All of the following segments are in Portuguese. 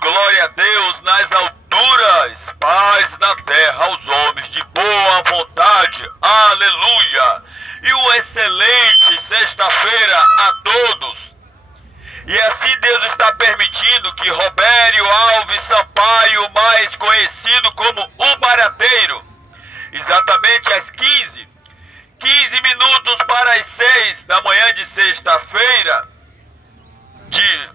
Glória a Deus nas alturas, paz na terra aos homens de boa vontade, aleluia! E uma excelente sexta-feira a todos. E assim Deus está permitindo que Robério Alves Sampaio, mais conhecido como o Barateiro, exatamente às 15 minutos para as 6 da manhã de sexta-feira, de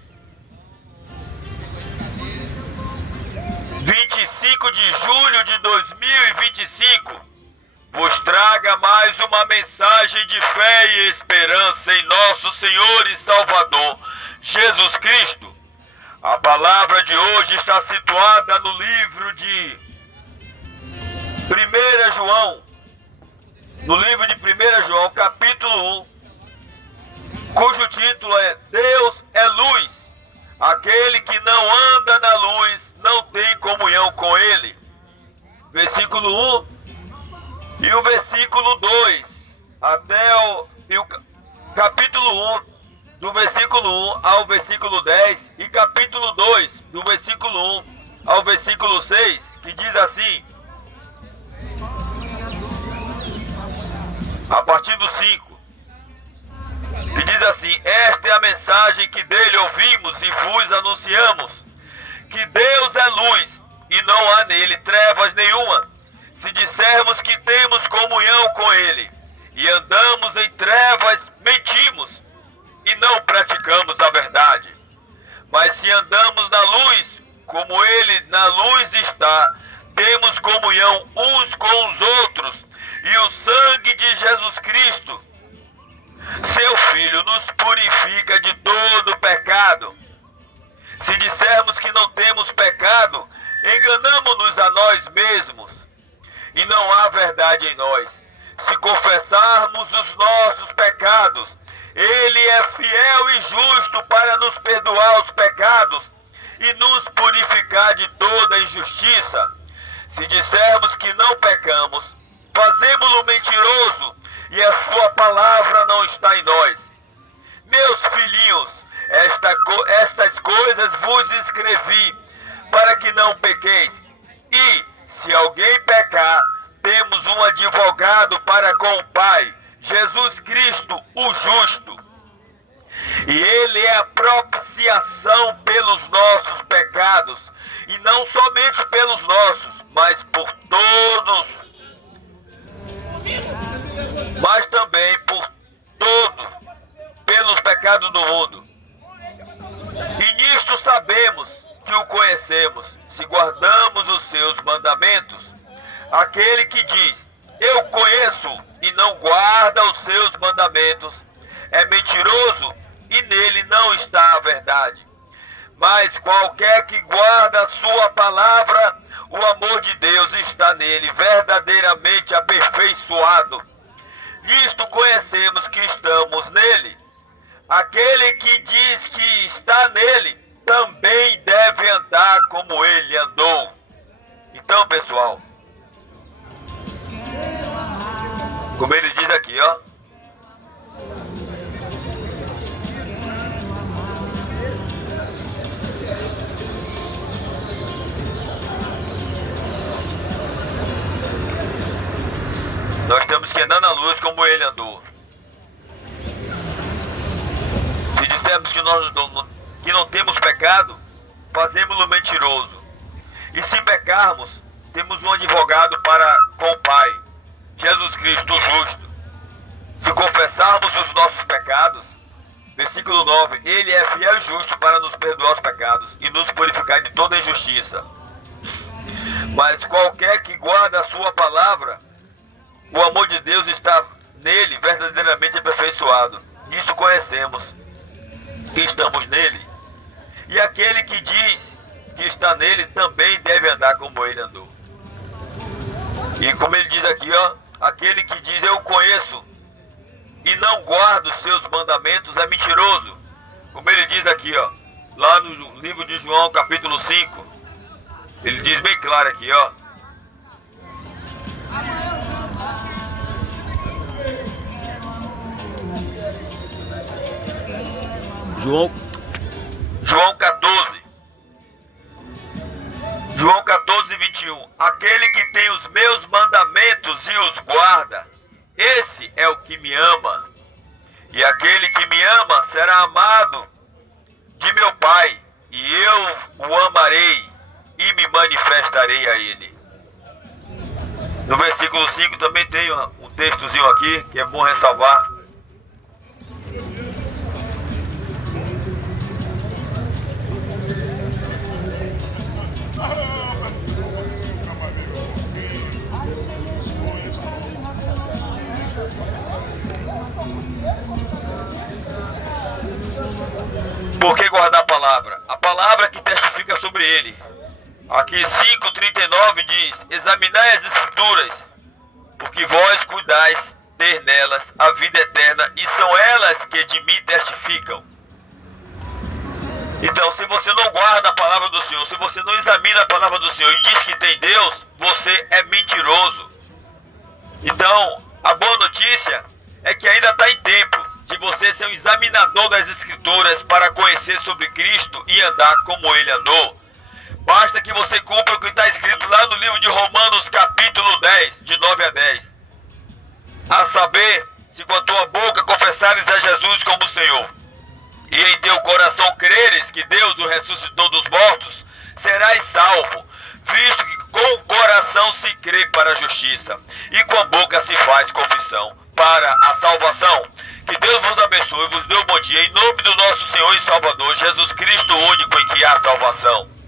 25 de julho de 2025, vos traga mais uma mensagem de fé e esperança em nosso Senhor e Salvador, Jesus Cristo. A palavra de hoje está situada no livro de 1 João, capítulo 1, cujo título é Deus é luz. Aquele que não anda na luz não tem comunhão com ele. Versículo 1 e o versículo 2, capítulo 1, do versículo 1 ao versículo 10, e capítulo 2, do versículo 1 ao versículo 6, que diz assim, a partir do 5, que diz assim: esta é a mensagem que dele ouvimos e vos anunciamos, que Deus é luz e não há nele trevas nenhuma. Se dissermos que temos comunhão com ele e andamos em trevas, mentimos e não praticamos a verdade. Mas se andamos na luz, como ele na luz está, temos comunhão uns com os outros, e o sangue de Jesus Cristo, seu Filho, nos purifica de todo pecado. Se dissermos que não temos pecado, enganamo-nos a nós mesmos, e não há verdade em nós. Se confessarmos os nossos pecados, ele é fiel e justo para nos perdoar os pecados e nos purificar de toda injustiça. Se dissermos que não pecamos, fazemo-lo mentiroso e a sua palavra não está em nós. Meus filhinhos, estas coisas vos escrevi para que não pequeis. E, se alguém pecar, temos um advogado para com o Pai, Jesus Cristo, o justo. E ele é a propiciação pelos nossos pecados, e não somente pelos nossos, mas por todos, mas também por todos, pelos pecados do mundo. E nisto sabemos que o conhecemos, se guardamos os seus mandamentos. Aquele que diz, eu conheço, e não guarda os seus mandamentos, é mentiroso, e nele não está a verdade. Mas qualquer que guarda a sua palavra, o amor de Deus está nele, verdadeiramente aperfeiçoado. Isto conhecemos que estamos nele. Aquele que diz que está nele, também deve andar como ele andou. Então, pessoal, como ele diz aqui, ó, nós temos que andar na luz como ele andou. Se dissermos que não temos pecado, fazemos-lo mentiroso. E se pecarmos, temos um advogado para com o Pai, Jesus Cristo o justo. Se confessarmos os nossos pecados, versículo 9, ele é fiel e justo para nos perdoar os pecados e nos purificar de toda injustiça. Mas qualquer que guarda a sua palavra, o amor de Deus está nele, verdadeiramente aperfeiçoado. Nisso conhecemos que estamos nele. E aquele que diz que está nele também deve andar como ele andou. E como ele diz aqui, ó, aquele que diz eu conheço e não guarda os seus mandamentos é mentiroso. Como ele diz aqui, ó, lá no livro de João, capítulo 5, ele diz bem claro aqui, ó. João 14. João 14, 21. Aquele que tem os meus mandamentos e os guarda, esse é o que me ama. E aquele que me ama será amado de meu Pai, e eu o amarei e me manifestarei a ele. No versículo 5 também tem um textozinho aqui que é bom ressalvar. Por que guardar a palavra? A palavra que testifica sobre ele. Aqui 5:39 diz: examinai as escrituras, porque vós cuidais ter nelas a vida eterna, e são elas que de mim testificam. Então, se você não guarda a palavra do Senhor, se você não examina a palavra do Senhor e diz que tem Deus, você é mentiroso. Então, a boa notícia é que ainda está em tempo de você ser um examinador das Escrituras para conhecer sobre Cristo e andar como Ele andou. Basta que você cumpra o que está escrito lá no livro de Romanos, capítulo 10, de 9 a 10. A saber, se com a tua boca confessares a Jesus como Senhor, e em teu coração creres que Deus o ressuscitou dos mortos, serás salvo, visto que com o coração se crê para a justiça, e com a boca se faz confissão para a salvação. Que Deus vos abençoe e vos dê um bom dia, em nome do nosso Senhor e Salvador, Jesus Cristo, o único em que há salvação.